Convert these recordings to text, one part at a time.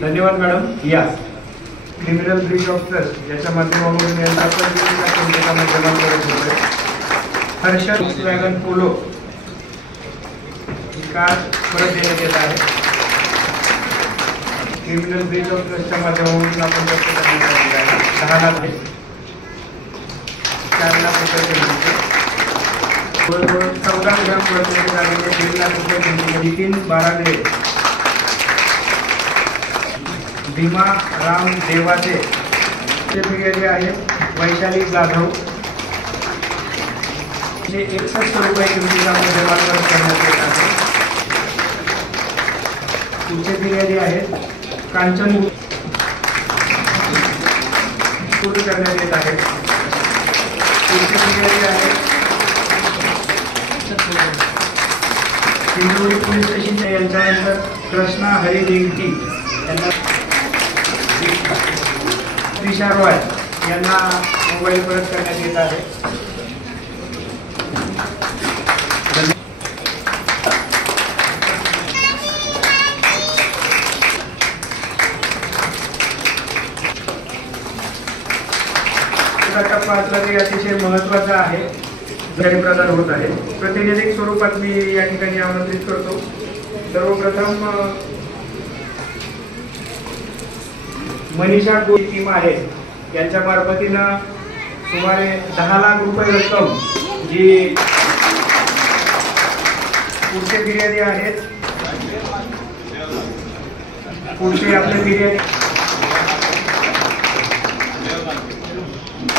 धन्यवाद मॅडम. या criminal Breach of trust याच्या माध्यमातून यांचा माध्यमातून हर्षद वॅगन पोलो ही कार परत देण्यात येत आहे. क्रिमिनल ब्रीच ऑफ ट्रस्टच्या माध्यमातून आपण जप्त करण्यात आलेला आहे. 10 लाख आहे, 4 लाख रुपये, 14 ग्राम प्रत्येक गाडीने 1.5 लाख रुपये. नितीन बारागडे, भीमा राम देवाचे फिर्यादी आहेत. वैशाली जाधव 61 रुपये किमतीचा मुद्देमाल परत करण्यात येत आहे. पुढचे फिर्यादी आहेत कांचन सुरू करण्यात येत आहे. पुढचे फिर्यादी आहेत सिंधुदुर्ग पोलीस स्टेशनच्या यांच्यानंतर कृष्णा हरी देंगटी यांना त्रिशा रॉय यांना मोबाईल परत करण्यात येत आहे. टप्पा असला तरी अतिशय महत्त्वाचा आहे. प्रदान होत आहे. प्रातिनिधिक स्वरूपात मी या ठिकाणी आमंत्रित करतो. सर्वप्रथम मनीषा गोई टीम आहे, यांच्या मार्फतीनं सुमारे 10 लाख रुपये रक्कम जी पुढचे फिर्यादी आहेत. पुढचे आपले फिर्यादी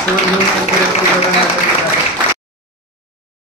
रक्कम